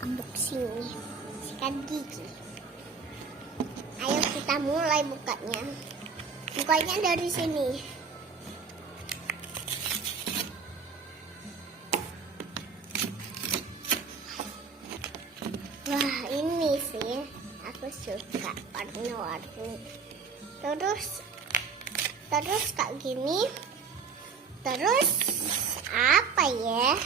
unboxing sikat gigi. Ayo kita mulai bukanya dari sini. Wah, ini sih aku suka warna-warni. Terus kayak gini. Terus apa ya?